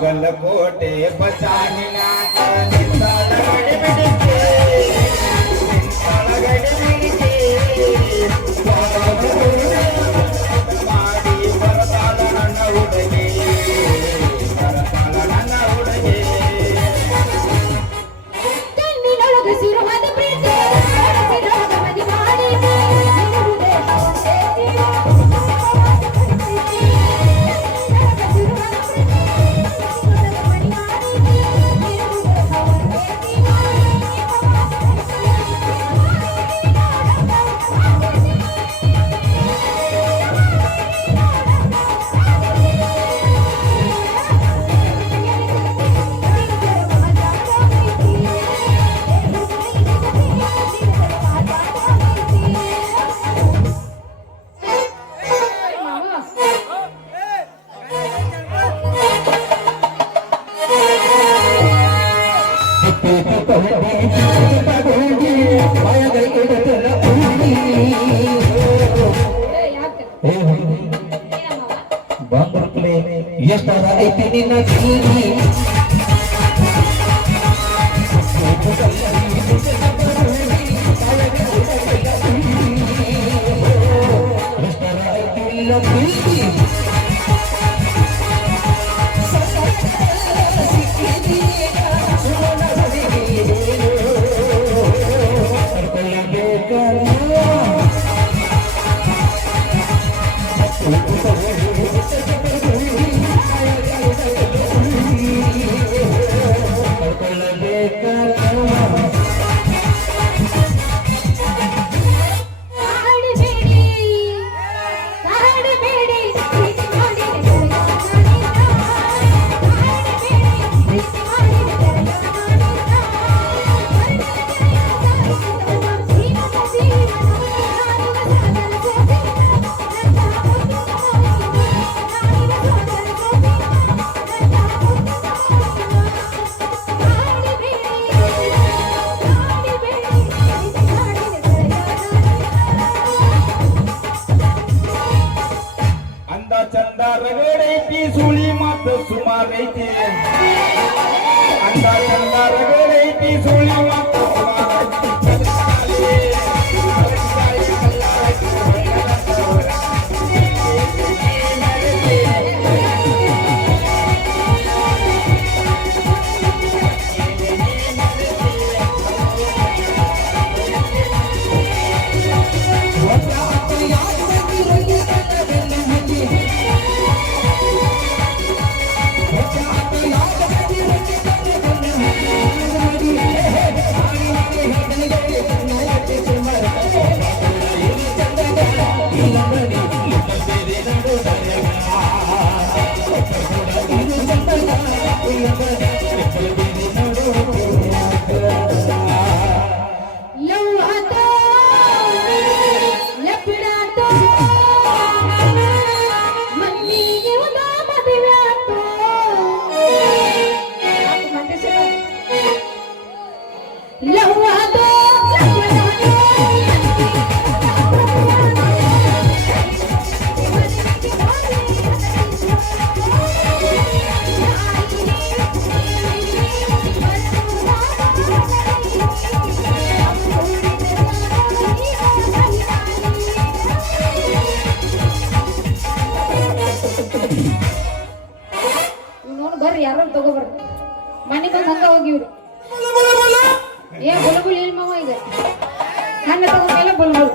ಬಾಗಲಕೋಟೆ ಬಚಾನಿನ ಮಾಡಿ ಬರತಾಳ ನನ್ನ ಹುಡುಗಿ ಬರತಾಳ ನನ್ನ ಹುಡುಗಿ ಕಣ್ಣಿನೊಳಗ ಸಿರುವಾದ ಪ್ರೀತಿ ಮದಿ ಮಾಡಿ ಎಷ್ಟರ ಐತಿ ನಿನ್ನ ಕಿವಿ ಎಷ್ಟರ ಐತಿ ನಿನ್ನ ಪ್ರೀತಿ ಚಂದ ರಗಡೈತಿ ಸುಳಿ ಮತ್ತು ಸುಮಾರೈತಿ ಅಂದ ಚಂದ ರಗಡೈತಿ ಸುಳಿ ಮತ್ತು ಬರ್ರಿ ಯಾರು ತಗೋಬರ್ರಿ ಮನೆ ಬಂದು ಹಂಗ ಹೋಗಿವ್ರಿ ಏ ಬುಲ್ಬುಲ್ ಏನ್ ಮಾವ ಈಗ ಹಣ್ಣು ತಗೊಂಡ್ಮೇಲೆ ಬುಲ್ಬುಲ್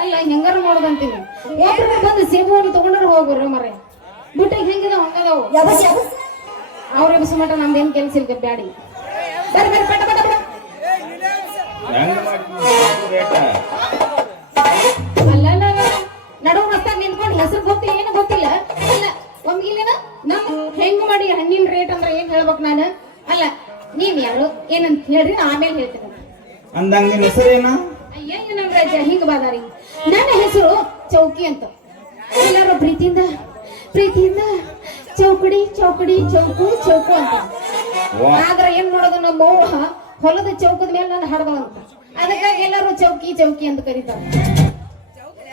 ಅಲ್ಲ ಹೆಂಗಾರ ಮಾಡೋದಂತೀನಿ ಒಬ್ರು ಬಂದು ಸೇಬು ಹಣ್ಣು ತಗೊಂಡ್ರೆ ಹೋಗ್ರಿ ಮರೆ ಬುಟ್ಟಿಗೆ ಹೆಂಗಿದ ಹಂಗದವು ಅವ್ರ ಎಬ್ಸ ಮಟ ನಮ್ದೇನ್ ಕೆಲ್ಸ ಇಲ್ಲ ಬ್ಯಾಡಿ ಬರ್ರಿ ಬರ್ರಿ ಪಟ ಪಟ ಪಟ ಅಲ್ಲ ನಡುವ ಮಸ್ತ ರೋಡ್ದಾಗ ನಿಂತ್ಕೊಂಡು ಹೆಸರು ಗೊತ್ತಿಲ್ಲ ಏನು ಗೊತ್ತಿಲ್ಲ ಅಲ್ಲ ಒಮ್ಗಿಲ್ಲೇನ ನಮ್ ಹೆಂಗ್ ಮಾಡಿ ಹಣ್ಣಿನ ರೇಟ್ ಅಂದ್ರೆ ಏನ್ ಹೇಳ್ಬೇಕು ನಾನು ಅಲ್ಲ ನೀವ್ ಯಾರು ಏನಂತ ಹೇಳ್ರಿ ನಾ ಆಮೇಲೆ ಹೇಳ್ತೀನಿ ಅಂದಂಗ ನಿನ್ನ ಹೆಸರೇನ ಅಯ್ಯ ಏನಂದ್ರೆ ಹಿಂಗ್ ಬಾದಾರಿ ನನ್ನ ಹೆಸರು ಚೌಕಿ ಅಂತ ಎಲ್ಲರೂ ಪ್ರೀತಿಯಿಂದ ಪ್ರೀತಿಯಿಂದ ಚೌಕಡಿ ಚೌಕಡಿ ಚೌಕು ಚೌಕು ಅಂತ ಆದ್ರೆ ಏನ್ ಮಾಡೋದು ನಮ್ಮ ಅವ್ವ ಹೊಲದ ಚೌಕದ ಮೇಲೆ ನಾನು ಹಾಡ್ದವಂತ ಅದಕ್ಕಾಗಿ ಎಲ್ಲರೂ ಚೌಕಿ ಚೌಕಿ ಅಂತ ಕರೀತಾರೆ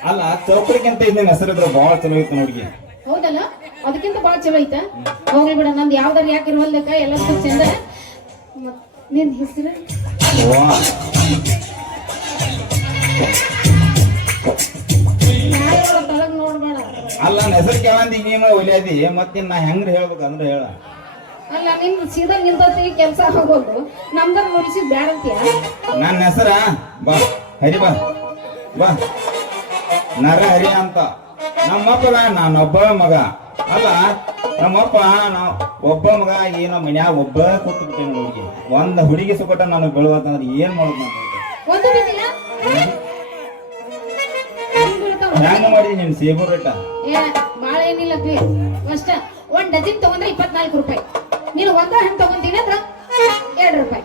ಅಲ್ಲ ಚೌಕಡಿಗಿಂತ ಇದನ್ನ ಹೆಸರಿದ್ರೆ ಬಹಳ ಚಲೋ ಐತೆ ನೋಡಿಗೆ ಹೌದಲ್ಲ ಅದಕ್ಕಿಂತ ಬಾಳ ಚಲೋ ಐತ ಹೋಗ್ಲಿ ಬಿಡ ನಂದು ಯಾವ್ದಾರ ಯಾಕೆ ಇರುವಲ್ದಕ್ಕ ಎಲ್ಲದಕ್ಕೂ ಚಂದ ನಿನ್ ಹೆಸರು ತಳಗ್ ನೋಡ್ಬೇಡ ಅಲ್ಲ ನನ್ನ ಹೆಸರು ಕೇಳಂದಿ ನೀನು ಒಲಿಯಾದಿ ಮತ್ತೆ ನಾ ಹೆಂಗ್ರಿ ಹೇಳ್ಬೇಕಂದ್ರೆ ಹೇಳ ಅಲ್ಲ ನಿನ್ ಸೀದಾ ನಿಂತತಿ ಕೆಲ್ಸ ಆಗೋದು ನಮ್ದಾರ ನುಡಿಸಿದ್ ಬ್ಯಾಡ ಅಂತೀಯ ನನ್ನ ಹೆಸರ ಬಾ ಹರಿ ಬಾ ಬಾ ನರ ಹರಿ ಅಂತ ನಮ್ಮಪ್ಪಗ ನಾನೊಬ್ಬ ಮಗ ಅಲ್ಲ ನಮ್ಮಪ್ಪ ನಾವ್ ಒಬ್ಬ ಮಗ ಏನೋ ಮನ್ಯಾಗ ಒಬ್ಬ ಕೂತು ಬಿಟ್ಟೇನೆ ಹುಡುಗಿ ಒಂದ್ ಹುಡುಗಿ ಸುಕಟ ನಾನು ಬೆಳುವಂತಂದ್ರೆ ಏನ್ ಮಾಡೋದು ನಾನು ಒಂದು ಬಿಟ್ಟಿಲ್ಲ ಹೆಂಗ ಮಾಡಿ ನಿನ್ ಸೇಬು ರೇಟ ಏ ಬಾಳ ಏನಿಲ್ಲ ಅಷ್ಟ ಒಂದ್ ಡಜನ್ ತಗೊಂಡ್ರೆ 24 ರೂಪಾಯಿ ನೀನು ಒಂದ ಹಣ್ಣು ತಗೊಂತೀನಿ ಅಂದ್ರ 2 ರೂಪಾಯಿ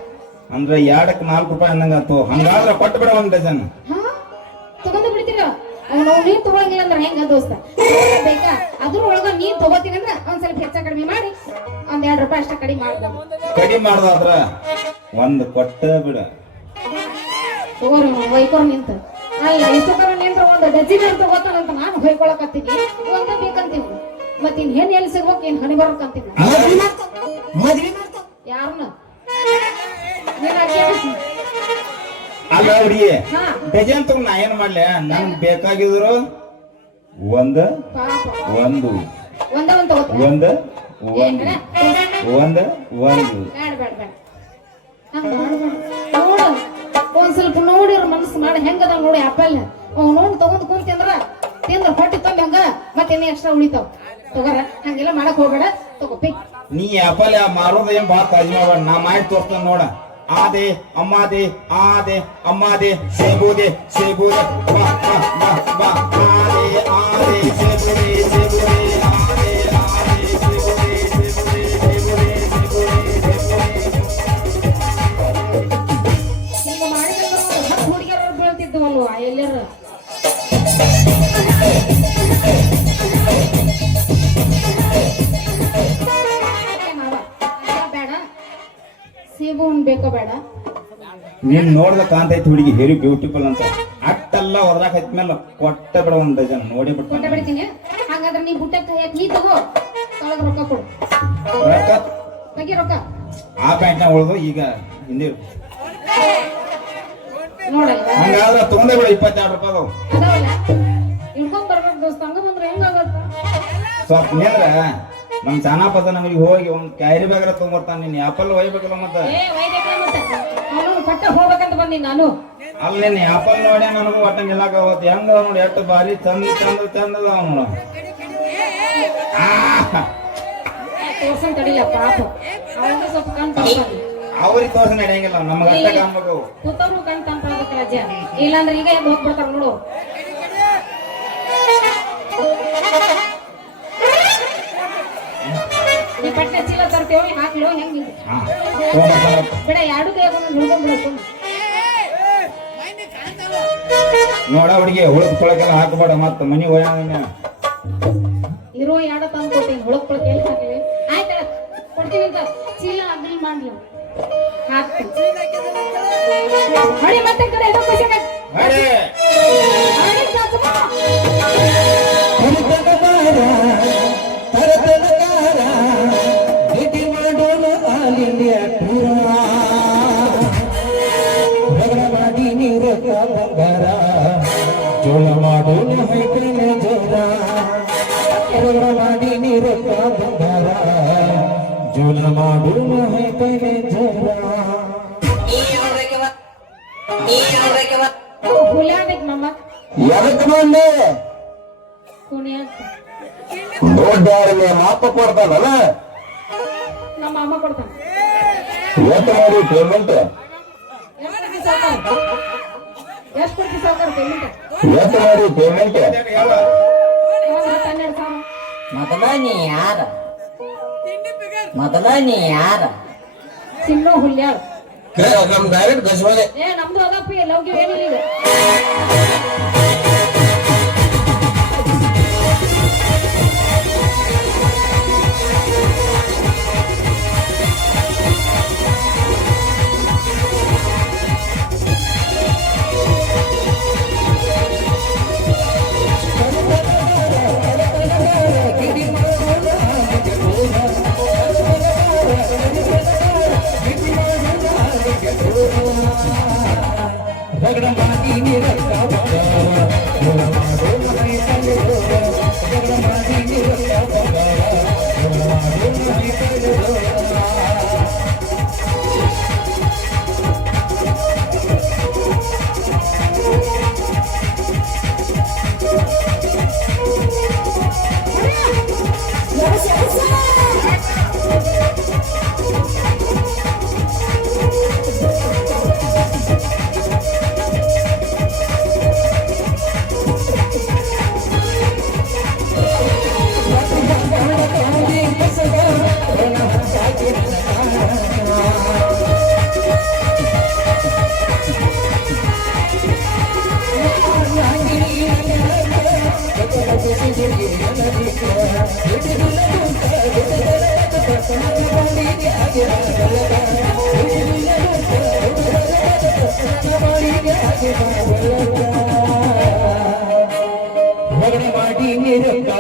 ಅಂದ್ರೆ 2ಕ್ಕೆ 4 ರೂಪಾಯಿ ಅನ್ನಂಗ ಆತು ಹಂಗಾದ್ರ ಕೊಟ್ಟು ಬಿಡ ಒಂದ್ ಡಜನ್ ಹಾ ತಗೊಂಡು ಬಿಡ್ತೀರ ಅವ್ನು ನೀನ್ ತಗೊಳಂಗಿಲ್ಲ ಅಂದ್ರೆ ಹೆಂಗ ದೋಸ್ತ ಬೇಕಾ ಅದ್ರೊಳಗ ನೀನ್ ತಗೋತೀನಿ ಅಂದ್ರ ಒಂದ್ ಸ್ವಲ್ಪ ಹೆಚ್ಚ ಕಡಿಮೆ ಮಾಡಿ ಒಂದ್ 2 ರೂಪಾಯಿ ಅಷ್ಟ ಕಡಿಮೆ ಮಾಡ್ಬೋದು ಕಡಿಮೆ ಮಾಡ್ದಾದ್ರ ಒಂದ್ ಕೊಟ್ಟ ಬಿಡ ತಗೋರಿ ವೈಕೋರ್ ನಿಂತ ಅಲ್ಲ ಇಷ್ಟೊತ್ತರ ನಿಂತ್ರ ಒಂದು ಡಜನ್ ತಗೋತಾನಂತ ನಾನು ಹೊಯ್ಕೊಳಕತ್ತೀನಿ ಒಂದ ಬೇಕಂತೀನಿ ಮತ್ತಿನ್ ಹೆಣ್ ಎಲ್ಲಿ ಸಿಗ್ಬೇಕು ಏನ್ ಹಣಿ ಬರ್ಬೇಕಂತೀನಿ ಯಾರನ್ನ ಅಲ್ಲ ಹುಡುಗಿ ಹಾ ಡಜನ್ ತಗೊಂಡ್ ನಾ ಏನ್ ಮಾಡ್ಲಿ ನನ್ಗ್ ಬೇಕಾಗಿದ್ರು ಒಂದ್ ಪಾಪ ಒಂದು ಒಂದ ಒಂದ್ ತಗೋತೀನಿ ಒಂದ್ ಒಂದು ಒಂದ್ ಒಂದು ಬೇಡ ಬೇಡ ಬೇಡ ಹಂಗ ಮಾಡ್ಬೇಡ ನೋಡು ಒಂದ್ ಸ್ವಲ್ಪ ನೋಡಿರ ಮನಸ್ಸು ಮಾಡಿ ಹೆಂಗದ ನೋಡಿ ಆಪಲ್ ಅವ್ ನೋಡ್ ತಗೊಂಡ್ ಕುಂತಿಂದ್ರ ತಿಂದ್ರ ಹೊಟ್ಟಿ ತುಂಬಿ ಹಂಗ ಮತ್ತೆ ಇನ್ನೇ ಎಕ್ಸ್ಟ್ರಾ ಉಳಿತಾವ್ ತಗೋರ ಹಂಗೆಲ್ಲ ಮಾಡಕ್ ಹೋಗ್ಬೇಡ ತಗೋ ಪಿಕ್ ನೀ ಆಪಲ್ ಮಾರೋದ ಏನ್ ಬಾ ತಾಜಿ ಮಾಡ್ಬೇಡ ನಾ ಮಾಡಿ ತೋರ್ತಾನ ನೋಡ ಆದೆ ಅಮ್ಮಾದೆ ಆದೆ ಅಮ್ಮಾದೆ ಸೇಬುದೆ ಸೇಬುದೆ ಬಾ ಬಾ ಬಾ ಬಾ ಆದೆ ಆದೆ ಸೇಬುದೆ ಸೇಬುದೆ ಆದೆ ಆದೆ ಸೇಬುದೆ ಸೇಬುದೆ ಸೇಬುದೆ ಹಿಂಗ ಮಾಡಿದ್ರೆ ಹುಡುಗಿಯರು ಬೀಳ್ತಿದ್ವಲ್ವ ಎಲ್ಲರ ಬೇಡ ಸೇಬು ಬೇಕೋ ಬೇಡ ನೀನ್ ನೋಡ್ದ ಕಾಂತೈತಿ ಹುಡುಗಿ ವೆರಿ ಬ್ಯೂಟಿಫುಲ್ ಅಂತ ಅಟ್ಟೆಲ್ಲ ಹೊರದಾಕ ಹತ್ಮೇಲೆ ಕೊಟ್ಟ ಬಿಡ ಒಂದ್ ಡಜನ್ ನೋಡಿ ಕೊಟ್ಟ ಬಿಟ್ಟು ಬಿಡ್ತೀನಿ ಹಂಗಾದ್ರೆ ನೀ ಬುಟ್ಟ ಕೈಯಾಕ ನೀ ತಗೋ ತೊಳಗ ರೊಕ್ಕ ಕೊಡು ರೊಕ್ಕ ತೆಗಿ ರೊಕ್ಕ ಆ ಪ್ಯಾಂಟ್ನ ಉಳ್ದು ಈಗ ಹಿಂದೆ ನೋಡಲ್ಲ ಹಂಗಾದ್ರ ತಗೊಂಡೇ ಬಿಡ 22 ರೂಪಾಯಿ ಅದಾವ ಅದಾವಲ್ಲ ಇಳ್ಕೊಂಡ್ ಬರ್ಬೇಕು ದೋಸ್ತ ಹಂಗ ಬಂದ್ರೆ ಹೆಂಗಾಗತ್ತ ಸ್ವಲ್ಪ ನೇದ್ರ ನಮ್ ಚಾನಾಪದ ನಮಗೆ ಹೋಗಿ ಒಂದ್ ಕ್ಯಾರಿ ಬ್ಯಾಗ್ರ ತಗೊಂಡ್ಬರ್ತಾನ ನೀನ್ ಆಪಲ್ ಒಯ್ಬೇಕಲ್ಲ ಮತ್ತ ಏ ವೈದ್ಯಕರ ಮತ್ತೆ ಅವನು ಕೊಟ್ಟ ಹೋಗ್ಬೇಕಂತ ಬಂದೀನಿ ನಾನು ಅಲ್ಲಿ ನೀನ್ ಆಪಲ್ ನೋಡಿ ನನಗೂ ಒಟ್ಟ ನಿಲ್ಲಾಕ ಅವತ್ತು ಹೆಂಗ ನೋಡಿ ಎಷ್ಟು ಬಾರಿ ಚಂದ ಚಂದ ಚಂದ ಅದಾವ ನೋಡು ತೋರ್ಸನ್ ತಡಿಲ್ಲ ಪಾಪ ಅವಾಗ ಸ್ವಲ್ಪ ಕಣ್ ತಂಪಾಗಿ ಅವ್ರಿಗೆ ತೋರ್ಸ ನಡೆಯಂಗಿಲ್ಲ ನಮ್ಗ ಅಷ್ಟ ಕಾಣ್ಬೇಕು ಕೂತವ್ರು ಕಣ್ ತಂಪಾಗಕ್ಕೆ ರಜ ಇಲ್ಲಾಂದ್ರೆ ಈಗ ಎದ್ದು ಹೋಗ್ಬಿಡ್ತಾರ ನೋಡು ನೀ ಪಟ್ಟ ಚೀಲ ತರ್ತೇವ ಹಾಕ್ಲೋ ಹೆಂಗ್ ಹಾ ತಗೊಂಡ್ಬರ್ತಾನ. ಬಿಡ ಎರಡು ಕೈಯಾಗ ಹಿಡ್ಕೊಂಡ್ಬಿಡತ್ತು ನೋಡ ಹುಡುಗಿ ಹುಳಕ್ ತೊಳಕೆಲ್ಲ ಹಾಕಬೇಡ ಮತ್ತ ಮನಿ ಹೋಯಂಗ ಇರೋ ಎರಡು ತಂದು ಕೊಡ್ತೀನಿ ಹುಳಕ್ ಪಳಕ್ ಎಲ್ಲಿ ಹಾಕಿವಿ ಆಯ್ತಾ ಕೊಡ್ತೀನಿ ಅಂತ ಚೀಲ ಬಿಲ್ ಮಾಡ್ಲಿ ಹಾಕ್ತೀನಿ ಹೊಡಿ ಮತ್ತೆ ಕಡೆ ಎಲ್ಲ ಖುಷಿ ಅರೆ ಭೇಟಿ ಮಾಡೋಣ ಆಲ್ ಇಂಡಿಯಾ ಟೂರ ಮಾಡಿ ನೀರ ಬಂಗಾರ ಜೋಳ ಮಾಡೋಣ ಹೈಕೈನ ಜೋರ ರಗಡ ಮಾಡಿ ನೀರ ಬಂಗಾರ ಜೋಳ ಮಾಡೋಣ ಹೈಕೈನ ಜೋರ ಹುಲ್ಯಾಡಕ್ ಮಮ್ಮ ಎದಕ್ ಮಾಡಿ ಕುಣಿಯಾಕ ದೊಡ್ಡ ಮಾಪ ಕೊಡ್ತಾನಲ್ಲ ನಮ್ಮ ಅಮ್ಮ ಕೊಡ್ತಾನೆ ಎಷ್ಟು ಮಾಡಿ ಪೇಮೆಂಟ್ ಎಷ್ಟು ಕೊಡ್ತಿ ಸಾವುಕಾರ ಪೇಮೆಂಟ್ ಎಷ್ಟು ಮಾಡಿ ಪೇಮೆಂಟ್ ಮೊದಲ ನೀ ಯಾರ ಮೊದಲ ನೀ ಯಾರ ಸಿನ್ನು ಹುಲ್ಯಾಳ ನಮ್ ಡೈರೆಕ್ಟ್ ಗಜವಾಲೆ ಏ ನಮ್ದು ಅದಪ್ಪ ಲವ್ಗೆ ಏನಿಲ್ಲ ಈಗ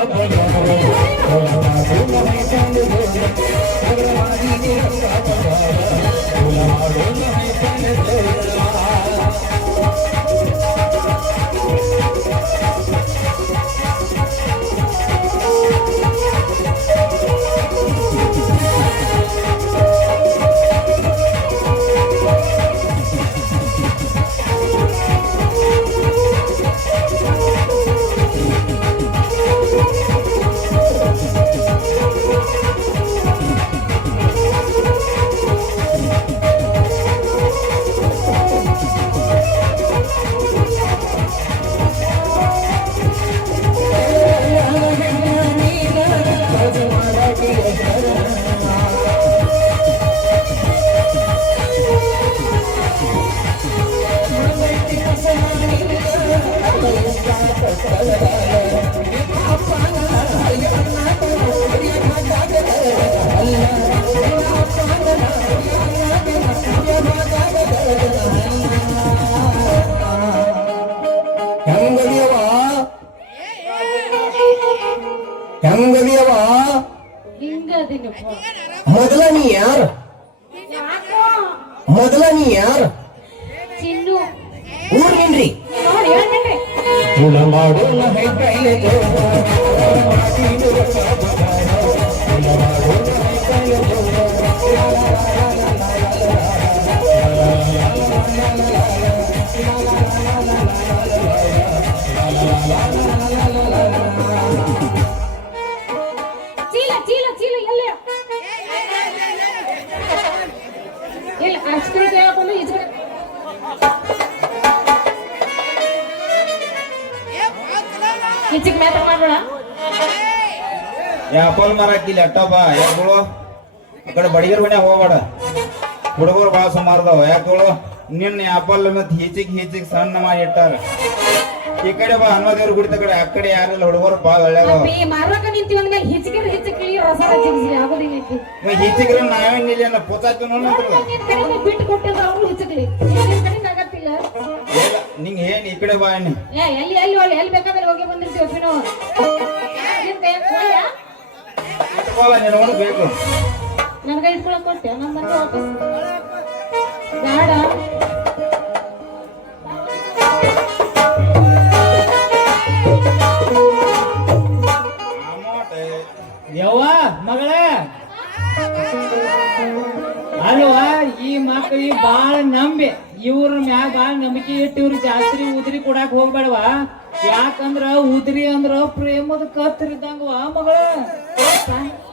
ಹೆಂಗದಿಯವ ಹಿಂಗದಿನಪ್ಪ ಮೊದಲ ನೀ ಯಾರು ಯಾಕೋ ಮೊದಲ ನೀ ಯಾರು ಚಿನ್ನು ಊರ್ ನಿನ್ರಿ ನೋಡಿ ಹೇಳ್ತೇನೆ ಕುಲ ಮಾಡೋಣ ಕೈಲೆ ಚೀಲ ಚೀಲ ಚೀಲ ಎಲ್ಲಿ ಇಲ್ಲ ಅಷ್ಟು ಹೇಳ್ಕೊಂಡು ಈಚೆ ಈಚೆಗೆ ಮಾತ್ರ ಮಾಡ್ಬೇಡ ಆಪಲ್ ಮರಕ್ಕಿಲ್ಲ ಅಟ್ಟಪ್ಪ ಯಾಕಳು ಆ ಕಡೆ ಬಡಿಗರ್ ಮನ್ಯಾಗ ಹೋಗ್ಬೇಡ ಹುಡುಗರು ಭಾಳ ಸುಮಾರದವ ಯಾಕಳು ನಿನ್ನ ಆಪಲ್ ಮತ್ತೆ ಹೀಚಿಗೆ ಸಣ್ಣ ಮಾಡಿ ಇಟ್ಟಾರ ಈ ಕಡೆ ಬಾ ಹನುಮದೇವ್ರ ಗುಡಿತ ಕಡೆ ಆ ಕಡೆ ಯಾರಿಲ್ಲ ಹುಡುಗರು ಭಾಳ ಒಳ್ಳೆಯದವ ಈ ಮಾರಕ ನಿಂತೀವಿ ಅಂದ್ಮೇಲೆ ಹಿಚ್ಚಿಗೆ ರಸ ರಚಿಸಿ ಆಗೋದಿನೈತಿ ಹೀಚಿಗ್ರ ನಾವೇನಿಲ್ಲ ಪೂತಾತಿ ನೋಡ್ರಿ ನಿನ್ ಕಡೆ ಬಿಟ್ಟು ಕೊಟ್ಟಿದ್ರು ಅವ್ರು ಹಿಚ್ಚಕ್ಲಿ ನಿನ್ ಕಡೆ ಆಗತ್ತಿಲ್ಲ ನಿಂಗೆ ಏನ್ ಈ ಕಡೆ ಬಾ ಎಣ್ಣೆ ಏ ಎಲ್ಲಿ ಎಲ್ಲಿ ಒಳ್ಳೆ ಎಲ್ಲಿ ಬೇಕಾದ್ರೆ ಹೋಗಿ ಬಂದಿರ್ತೀವಿ ಒಪ್ಪಿನೋ ನಿನ್ ಕೈ ಕೊಡ್ಯಾ ಇಟ್ಕೊಲ್ಲ ನಿನಗೊಂದು ಬೇಕು ನನಗೆ ಇಟ್ಕೊಳಕ್ ಕೊಟ್ಟೆ ನಾನು ಬಂದು ವಾಪಸ್ ಬೇಡ ಯವ್ವ ಮಗಳೇ ಅಲ್ವಾ ಈ ಮಕ್ಳಿಗೆ ಬಾಳ ನಂಬಿ ಇವ್ರ ಮ್ಯಾಗ ಬಾಳ ನಂಬಿಕೆ ಇಟ್ಟು ಇವ್ರ ಜಾಸ್ತಿ ಉದ್ರಿ ಕೊಡಾಕ್ ಹೋಗ್ಬೇಡವಾ ಯಾಕಂದ್ರ ಉದ್ರಿ ಅಂದ್ರ ಪ್ರೇಮದ ಕತ್ತರಿದ್ದಂಗವಾ ಮಗಳ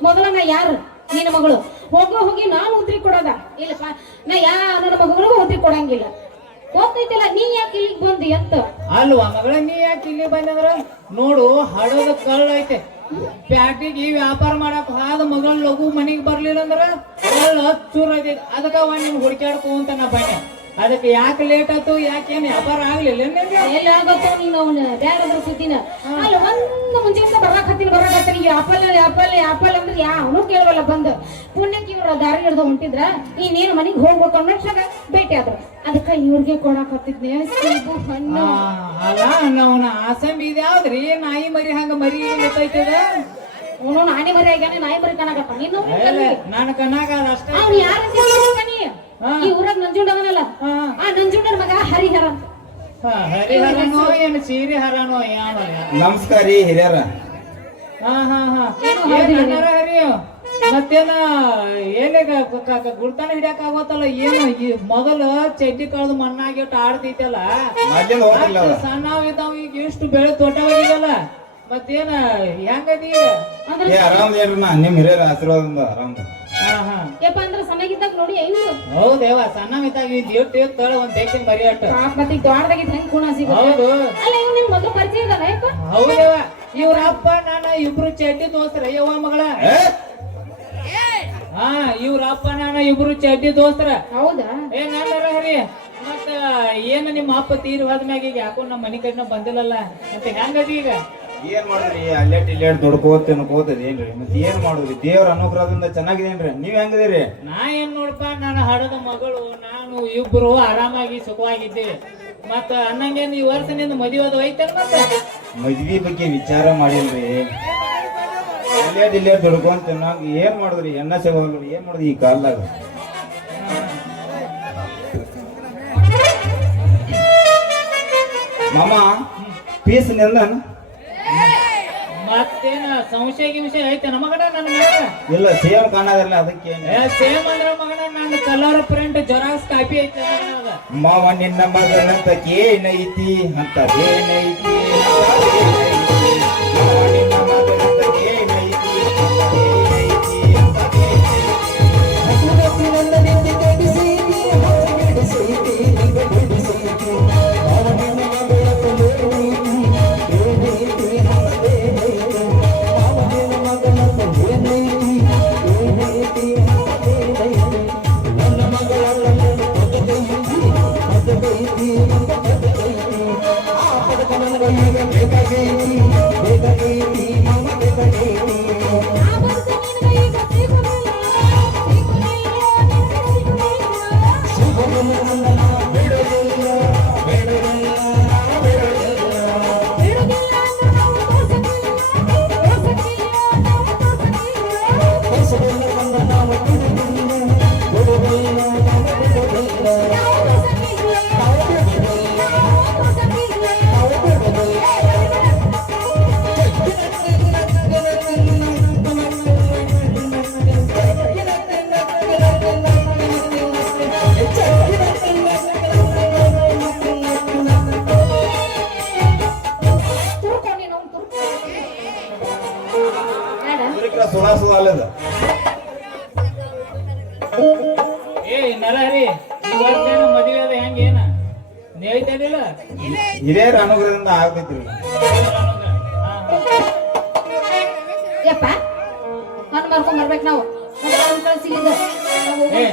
ಮೊದಲ ನಾ ಯಾರು ನಿನ್ನ ಮಗಳು ಹೋಗಿ ನಾನು ಉದ್ರಿ ಕೊಡೋದ ಇಲ್ಲಪ್ಪ ನಾ ಯಾರ ನನ್ನ ಮಗಳಿಗೂ ಉದ್ರಿ ಕೊಡಂಗಿಲ್ಲ ಗೊತ್ತೈತಿಲ್ಲ ನೀ ಯಾಕೆ ಇಲ್ಲಿಗೆ ಬಂದಿ ಅಂತ ಅಲ್ವಾ ಮಗಳ ನೀ ಯಾಕೆ ಇಲ್ಲಿ ಬಂದಂದ್ರ ನೋಡು ಹಡದ ಕಳ್ಳ ಐತೆ ಪ್ಯಾಟಿಗೆ ವ್ಯಾಪಾರ ಮಾಡಕ್ ಹಾದ ಮಗಳ ಲಘು ಮನಿಗ್ ಬರ್ಲಿಲ್ಲ ಅಂದ್ರ ಕಳ್ಳ ಚೂರ್ ಐತಿ ಅದಕ್ಕ ನಿನ್ ಹುಡುಕ್ಯಾಡ್ಕೋ ಅಂತ ನಾ ಬನ್ನಿ ಅದಕ್ಕೆ ಯಾಕೆ ಲೇಟ್ ಆಯ್ತು ಯಾಕೇನ್ ವ್ಯಾಪಾರ ಆಗ್ಲಿಲ್ಲ ಎಲ್ಲಿ ಆಗತ್ತೋ ನೀನು ಅವನ ಬ್ಯಾಡದ್ರ ಸುದ್ದಿನ ಅಲ್ಲ ಒಂದು ಮುಂಚೆಯಿಂದ ಬರಾಕತ್ತೀನಿ ಆಪಲ್ ಅಂದ್ರೆ ಯಾವನು ಕೇಳವಲ್ಲ ಬಂದು ಪುಣ್ಯಕ್ಕೆ ಇವ್ರ ದಾರಿ ಹಿಡ್ದು ಹೊಂಟಿದ್ರ ನೀನೇನು ಮನಿಗ್ ಹೋಗ್ಬೇಕು ಅನ್ನೋಷ್ಟಾಗ ಭೇಟಿ ಆದ್ರ ಅದಕ್ಕ ಇವ್ರಿಗೆ ಕೊಡಾಕತ್ತಿದ್ನೆ ಸೇಬು ಹಣ್ಣು ಅಲ್ಲ ಅವನ ಆಸಂಬಿ ಇದು ಯಾವ್ದ್ರಿ ನಾಯಿ ಮರಿ ಹಂಗ ಮರಿ ಗೊತ್ತೈತದ ಅವನು ನಾಯಿ ಮರಿ ಆಗ್ಯಾನ ನಾಯಿ ಮರಿ ಕಾಣಕತ್ತ ನೀನು ನಾನು ಕಣ್ಣಾಗ ಅದ ಅಷ್ಟೇ ಅವ್ನು ಯಾರ ಈ ಊರಾಗ ನಂಜುಂಡವನಲ್ಲ ಆ ನಂಜುಂಡನ ಮಗ ಹರಿಹರ ಅಂತ ಹರಿಹರನೋ ಏನು ಸೀರೆ ಹರನೋ ಯಾವ ನಮಸ್ಕಾರ ರೀ ಹಿರಿಯರ. ಹರಿ ಮತ್ತೇನ ಏನೇ ಗುಡ್ತಾನ ಹಿಡಿಯಕ್ ಆಗೋತಲ್ಲ ಏನು ಈ ಮೊದಲು ಚಡ್ಡಿ ಕಳ್ದು ಮಣ್ಣಾಗಿಟ್ಟು ಆಡ್ತೈತಲ್ಲ ಮೊದ್ಲಿಂದ ಹೋಗಿಲ್ಲ ಅದ. ಸಣ್ಣವಿದ್ದಾವ ಈಗ ಎಷ್ಟು ಬೆಳೆ ತೋಟವಾಗಿದಲ್ಲ ಮತ್ತೇನ ಹೆಂಗದಿ ಏ ಆರಾಮ್ ಹೇಳ್ರಿ ನಾ ನಿಮ್ ಹಿರಿಯರ ಆಶೀರ್ವಾದದಿಂದ ಆರಾಮ್. ಯಪ್ಪ ಅಂದ್ರೆ ಸಣ್ಣಗಿದ್ದಾಗ ನೋಡಿ ಐದು ಹೌದೇವ ಸಣ್ಣವಿದ್ದಾಗ ದೇವ್ ತಳ ಒಂದ್ ದೇಶನ್ ಮರಿ ಅಟ್ಟ ಮತ್ತೆ ಈಗ ದೊಡ್ಡದಾಗಿದ್ ಹೆಂಗ್ ಗುಣ ಸಿಗುತ್ತೆ ಹೌದು ಅಲ್ಲ ಇವ್ ನಿನ್ ಮೊದಲು ಪರಿಚಯ ಇದಾನ ಯಪ್ಪ ಹೌದೇವ ಇವ್ರ ಅಪ್ಪ ನಾನು ಇಬ್ರು ಚಡ್ಡಿ ದೋಸ್ತರ ಯವ್ವ ಮಗಳ ಇವ್ರ ಅಪ್ಪ ನಾನು ಇಬ್ರು ಚಡ್ಡಿ ದೋಸ್ತರ ಹೌದಾ ಏ ನಾನಾರ ಹರಿ ಮತ್ತ ಏನ ನಿಮ್ಮ ಅಪ್ಪ ತೀರ್ ಹೋದ್ಮ್ಯಾಗ ಈಗ ಯಾಕೋ ನಮ್ಮ ಮನಿ ಕಡೆನ ಬಂದಿಲ್ಲಲ್ಲ ಮತ್ತೆ ಹೆಂಗದಿ ಈಗ ಏನ್ ಮಾಡುದ್ರಿ ಅಲ್ಲೇಟ್ ಇಲ್ಲೇಟ್ ದುಡ್ಕೋತ ತಿನ್ಕೋತದ ಏನ್ರಿ ಮತ್ತೆ ಏನ್ ಮಾಡುದ್ರಿ ದೇವ್ರ ಅನುಗ್ರಹದಿಂದ ಚೆನ್ನಾಗಿದೇನ್ರಿ ನೀವ್ ಹೆಂಗದಿರಿ? ನಾ ಏನ್ ನೋಡಪ್ಪ ನಾನು ಹಡದ ಮಗಳು ನಾನು ಇಬ್ರು ಆರಾಮಾಗಿ ಸುಖವಾಗಿದ್ದೀವಿ ಮತ್ತ ಅನ್ನಂಗೇನು ಈ ವರ್ಷ ನಿಂದ ಮದುವೆ ಅದು ಐತಲ್ ಮತ್ತ ಮದ್ವಿ ಬಗ್ಗೆ ವಿಚಾರ ಮಾಡಿಲ್ರಿ. ಅಲ್ಲೇಟ್ ಇಲ್ಲೇಟ್ ದುಡ್ಕೊಂತ ತಿನ್ನಾಗ ಏನ್ ಮಾಡುದ್ರಿ ಎಣ್ಣ ಸಿಗೋಲ್ರಿ ಏನ್ ಮಾಡುದು ಈ ಕಾಲದಾಗ. ಮಾಮ ಪೀಸ್ ನಿಂದ ಮತ್ತೇನ ಸಂಶಯ ಗಿಂಶಯ ಐತೆ ನಮಗಡ ನನ್ನ ಮ್ಯಾಗ ಇಲ್ಲ ಸೇಮ್ ಕಾಣೋದಿಲ್ಲ ಅದಕ್ಕೆ ಸೇಮ್ ಅಂದ್ರ ಮಗನ ನನ್ನ ಕಲರ್ ಪ್ರಿಂಟ್ ಜೆರಾಕ್ಸ್ ಕಾಪಿ ಐತೆ ನನಗ. ಮಾವ ನಿನ್ನ ಮಗನಂತ ಏನೈತಿ ಅಂತ ಏನೈತಿ ಮಾವ ನಿನ್ನ ಮಗನಂತ ಏನೈತಿ ಅಂತ ಸುಳಾಸುವಲ್ಲದ ಏ ನರಹರಿ ಈ ವರ್ಷ ಏನು ಮದುವೆ ಅದ ಹೆಂಗ ಏನ ನೇಯ್ತದಿಲ್ಲ ಹಿರಿಯರ ಅನುಗ್ರಹದಿಂದ ಆಗ್ತೈತ್ರಿ. ಯಪ್ಪ ನಾನು ಮಾಡ್ಕೊಂಡ್ ಬರ್ಬೇಕು ನಾವು ಕಳ್ಸಿ ಏ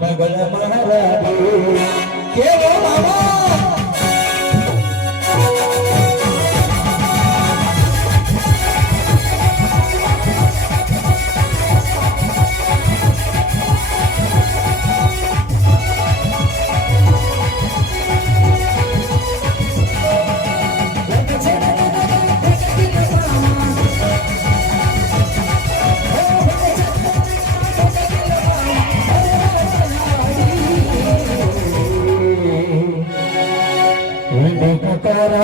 ಮಗಳ ಮಹಾರಾಣಿ ಕೇಳೋ ಮಾಮ ಎಂದಿಗರ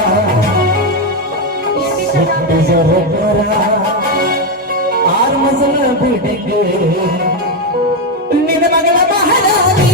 ಸಿಟ್ಟಿಜರಗರ ಆರು ಮಸಲ ಬಿಡಿಗೆ ನಿನ್ನ ಮಗಳ ಮಹಾರಾಣಿ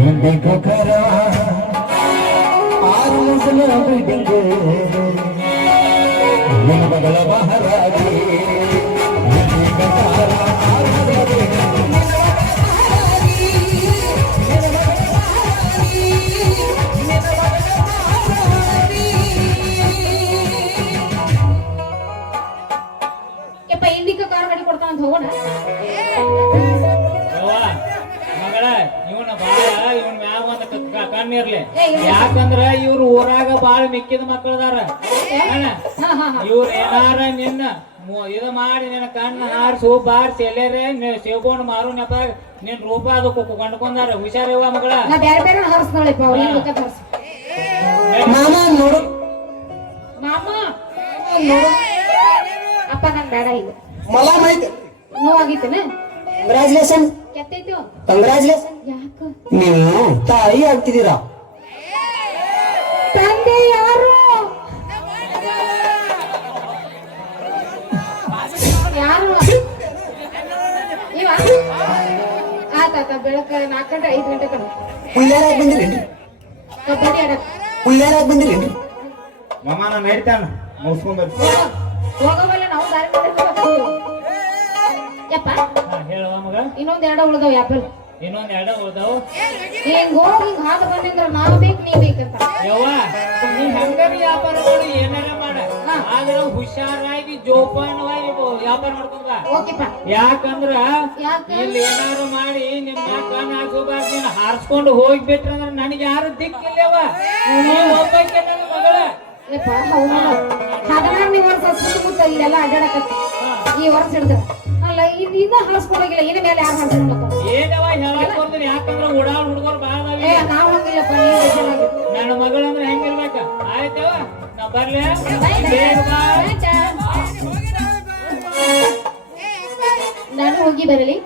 ಎಂದಿಗರ ಆರು ಮಸಲ ಬಿಡಿಗೆ ನಿನ್ನ ಮಗಳ ಮಹಾರಾಣಿ ಎಂದಿಗರ ಆರು ಮಸಲ ಬಿಡಿಗೆ ಯಪ್ಪ ಇಂಡಿಕ ಕಾರ್ ಗಾಡಿ ಕೊಡ್ತಾನಂತ ಹೋಗೋಣ ಯವ್ವ, ಮಗಳ ಇವನ ಬಾಳ ಇವನ್ ಮ್ಯಾಗ ಒಂದ್ ಕಣ್ಣಿರ್ಲಿ ಏ, ಇಲ್ಲ. ಯಾಕಂದ್ರ ಇವ್ರ ಊರಾಗ ಬಾಳ ಮಿಕ್ಕಿದ ಮಕ್ಕಳದಾರ ಹಾ ಹಾ ಹಾ ಇವ್ರ ಏನಾರ ನಿನ್ನ ಇದು ಮಾಡಿ ನಿನ್ನ ಕಣ್ಣು ಹಾರಿಸು ಬಾರಿಸಿ ಎಲ್ಲೇರೆ ಸೇವ್ಕೊಂಡು ಮಾರು ನೆಪ ನಿನ್ ರೂಪ ಅದಕ್ಕೆ ಕೊಂಡ್ಕೊಂಡಾರ ಹುಷಾರಿವ ಮಗಳ ನಾ ಬ್ಯಾರೆ ಬೇರೆ ಹರ್ಸ್ತಾಳೆಪ್ಪ ಅವ್ರು ಏನ್ ಬೇಕಾದ ಹರ್ಸ ಮಾಮ ನೋಡು ಮಾಮ ನೋಡು ಅಪ್ಪ ನಂಗ್ ಬೇಡ ಈಗ मला माहित ನೋವಾಗಿತ್ತೇನ ಕಂಗ್ರಾಚುಲೇಷನ್ ಕೆತ್ತೈತು ಕಂಗ್ರಾಚುಲೇಷನ್ ಯಾಕ ನೀವು ತಾಯಿ ಆಗ್ತಿದ್ದೀರಾ ತಂದೆ ಯಾರು ಯಾರು ಇವ ಆತ ಬೆಳಕ 4 ಗಂಟೆ 5 ಗಂಟೆ ಕಣ ಹುಲ್ಲೇರಾಗ ಬಂದಿರೇನ್ರಿ ಕಬಡ್ಡಿ ಆಡಕ್ ಹುಲ್ಲೇರಾಗ ಬಂದಿರೇನ್ರಿ ಮಾಮ ನಾನು ನಡೀತಾನ ಮುಗಿಸ್ಕೊಂಡ್ ಬರ್ತೀನಿ ಹೋಗವಲ್ಲ ನಾವು ದಾರಿ ಮಾಡಿರ್ಬೇಕು ಯಪ್ಪ ಹೇಳುವ ಮಗ ಇನ್ನೊಂದ್ 2 ಉಳ್ದವ್ ಆಪಲ್ ಇನ್ನೊಂದ್ 2 ಉಳ್ದಾವ್ ಹಿಂಗ್ ಹೋಗಿ ಹಿಂಗ್ ಹಾದು ಬಂದಿಂದ್ರ ನಾವ್ ಬೇಕ್ ನೀ ಬೇಕಂತ ಯವ್ವ ನೀ ಹೆಂಗಾರ ವ್ಯಾಪಾರ ಮಾಡು ಏನಾರ ಮಾಡ ಹಾ. ಆದ್ರ ಹುಷಾರಾಗಿ ಜೋಪಾನವಾಗಿ ವ್ಯಾಪಾರ ಮಾಡ್ಕೊಂಡ್ ಬಾ ಓಕೆಪ್ಪ ಯಾಕಂದ್ರ ಯಾಕ? ಇಲ್ಲಿ ಏನಾರು ಮಾಡಿ ನಿಮ್ ಕಣ್ಣು ಹಾಕೋಬಾರ್ದು ನೀನ್ ಹಾರಿಸ್ಕೊಂಡು ಹೋಗ್ಬಿಟ್ರಂದ್ರ ನನಗೆ ಯಾರು ದಿಕ್ಕಿಲ್ಲವ ನೀವ್ ಒಬ್ಬಾಕೆ ನನ್ನ ಮಗಳ ಯಪ್ಪ ಹೌದು 16ನೇ ವರ್ಷ ಸುತ್ತಮುತ್ತ ಇಲ್ಲೆಲ್ಲ ಅಡ್ಡಾಡಕತ್ತಿ ಈ ವರ್ಷ ಹಿಡ್ದ ಅಲ್ಲ ಇನ್ನ ಹಾಸ್ಕೊಂಡೋಗಿಲ್ಲ ಇನ್ನ ಮೇಲೆ ಯಾರು ಹಾಸ್ಕೊಂಡ್ಲಕ್ಕ ಏನವ ಹೇಳಕ್ ಬಂದ್ರಿ ಯಾಕಂದ್ರ ಓಡಾಡ್ ಹುಡುಗರು ಬಾಳ ಏ ನಾವ್ ಹಂಗಿಲ್ಲಪ್ಪ ನೀವ್ ಬೇಜಾರಾಗಿ ನನ್ನ ಮಗಳಂದ್ರ ಹೆಂಗಿರ್ಬೇಕ ಆಯ್ತವ ನಾ ಬರ್ಲೆ ಬಾಯ್ ಬೇಗ ಬಾ. ಬಾಯ್ ಚಾ. ನಾನು ಹೋಗಿ ಬರಲಿ